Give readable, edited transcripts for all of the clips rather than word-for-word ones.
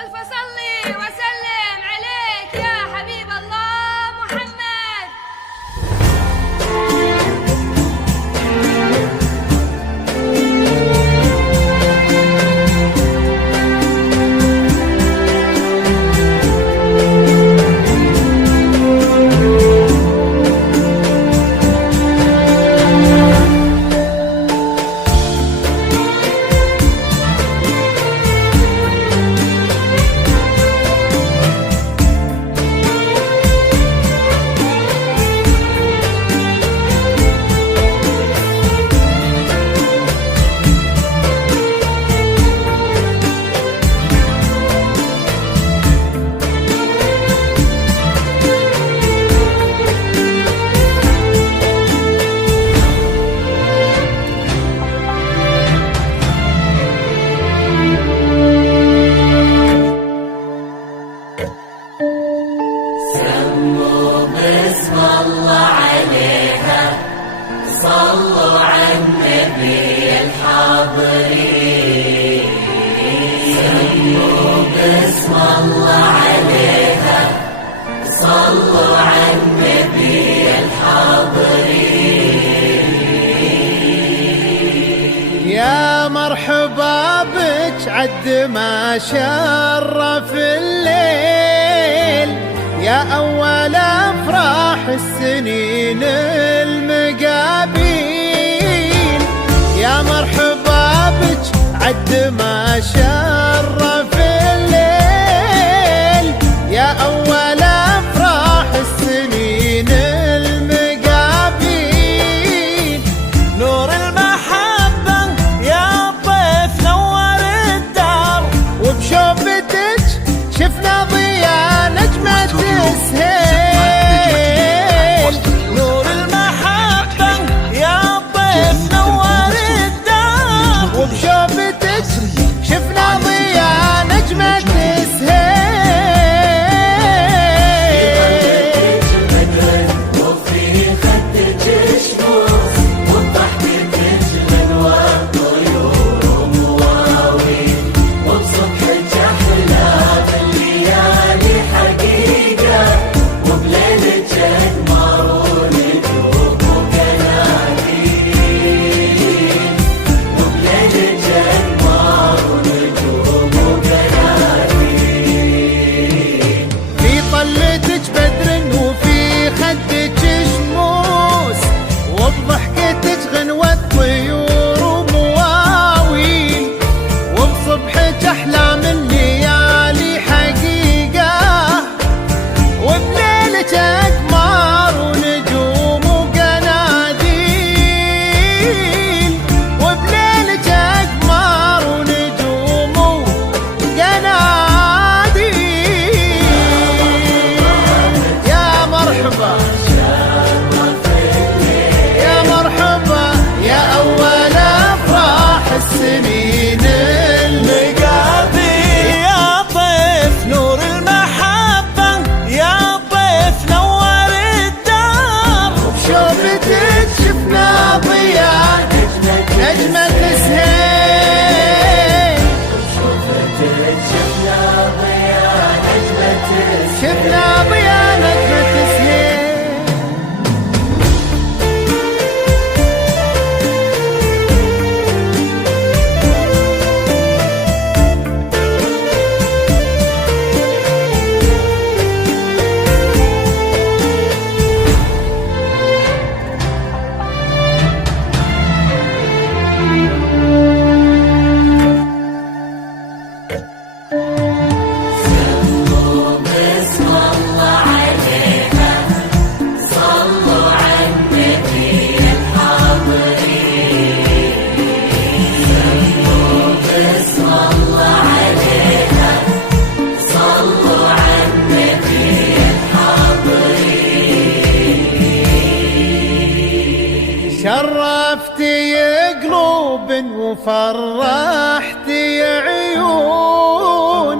ألف صلي وسلم عليك يا حبيب الله محمد. صلوا على النبي الحاضرين، سموا باسم الله عليها، صلوا على النبي الحاضرين. يا مرحبا بك عد ما شرف الليل، يا أول أفراح السنين المقابيل، يا مرحبا بك عد ما شرف الليل، يا أول أفراح السنين المقابيل. نور المحبة يا ضيف نور الدار، وبشوفتك شفنا ضياء نجمة السهيل. نور المحبة يا ضيف نور الدار، وبشوفتك شفنا ضياء نجمة السهيل. وفي خدك شموس، وبضحكتك غنوة طيور ومواويل، وبصبحك أحلى بالليالي حقيقة، وبليلك أقمار ونجوم وقناديل، وبليلك أقمار ونجوم وقناديل. في طلتك بدر وفي خدك شموس، وبضحكتك غنوة طيور ومواويل، وبصبحك أحلام الليالي حقيقة، وبليلك أقمار ونجوم وقناديل، وبليلك أقمار ونجوم وقناديل. يا مرحبا يا مرحبا يا أول أفراح السنين المقابيل، يا ضيف نور المحبة يا ضيف نور الدار، وبشوفتك شفنا ضياء نجمة السهيل. شفنا ضياء نجمة شفنا ضياء نجمة السهيل. باسم الله عليها، صلوا على النبي الحاضرين، سموا باسم الله عليها، صلوا على النبي الحاضرين. شرفتي قلوب وفرحتي عيون،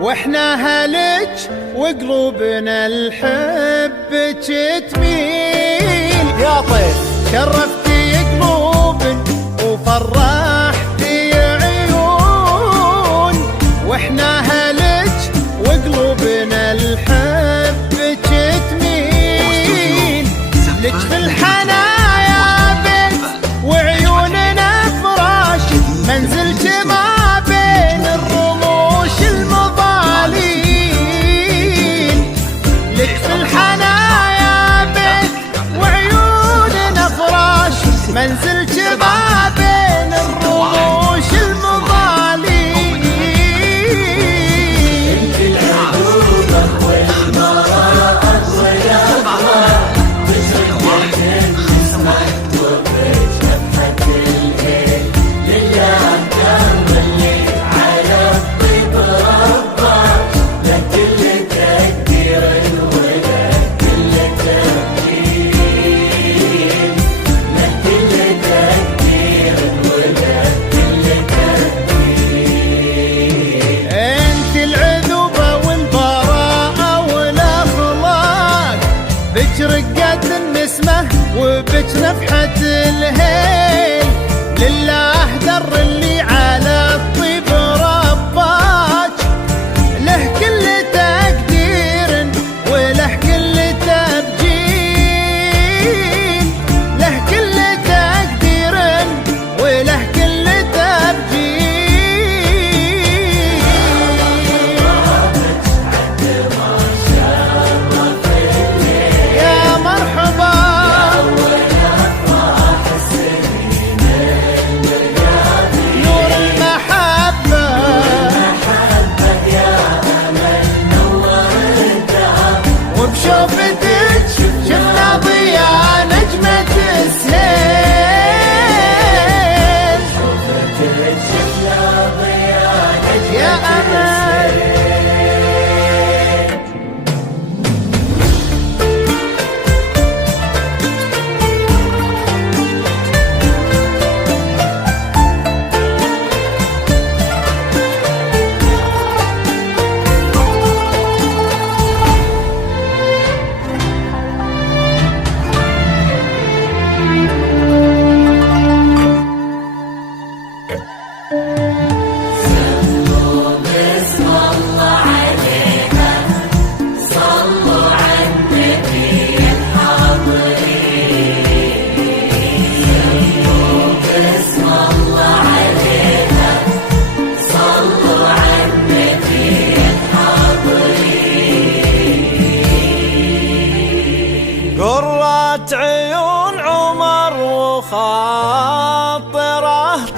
واحنا هلج وقلوبنا الحبك تميل. يا طيف شرفتي قلوب وفرحتي عيون، واحنا هلج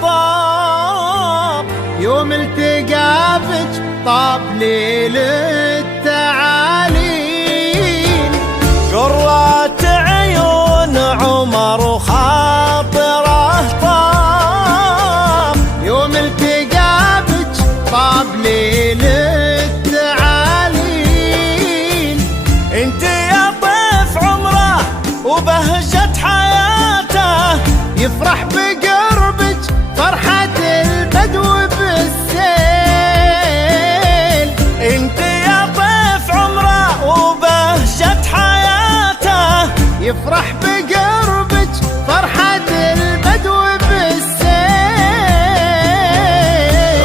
طاب، يوم التقى بك طاب ليل التعاليل. قرة عيون عمر وخاطره طاب، يوم التقى بك طاب ليل التعاليل. انت يا ضيف عمره وبهجة حياته، يفرح بقربك فرحة البدو بالسيل. انت يا ضيف عمره وبهجة حياته، يفرح بقربك فرحة البدو بالسيل.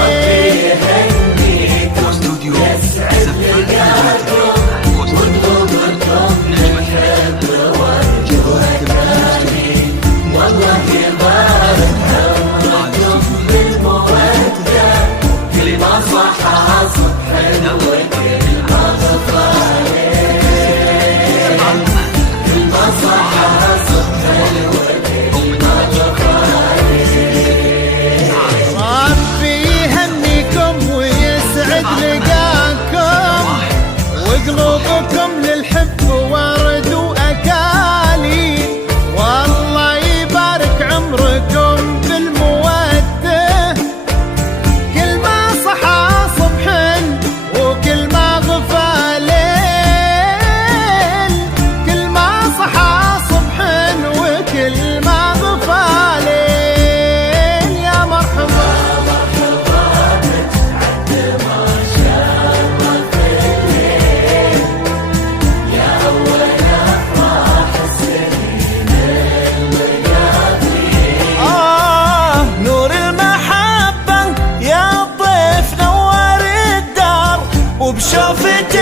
ربي يهنيكم يسعد لقاكم وقلوبكم نحب وجهها كريم. والله يبارك عمركم بالمودة، كل ما صح صبح وكل ما غفى ليل. كل ما صح صبح وكل ما غفى ليل. ربي يهنيكم ويسعد لقاكم وقلوبكم للحب ورد وأكاليل. والله يبارك عمركم بالمودة، كل ما صحى صبح وكل ما غفى ليل. كل ما صحى صبح وكل ما غفى ليل. يا مرحبا نور المحبة يا ضيف نور الدار، وبشوفة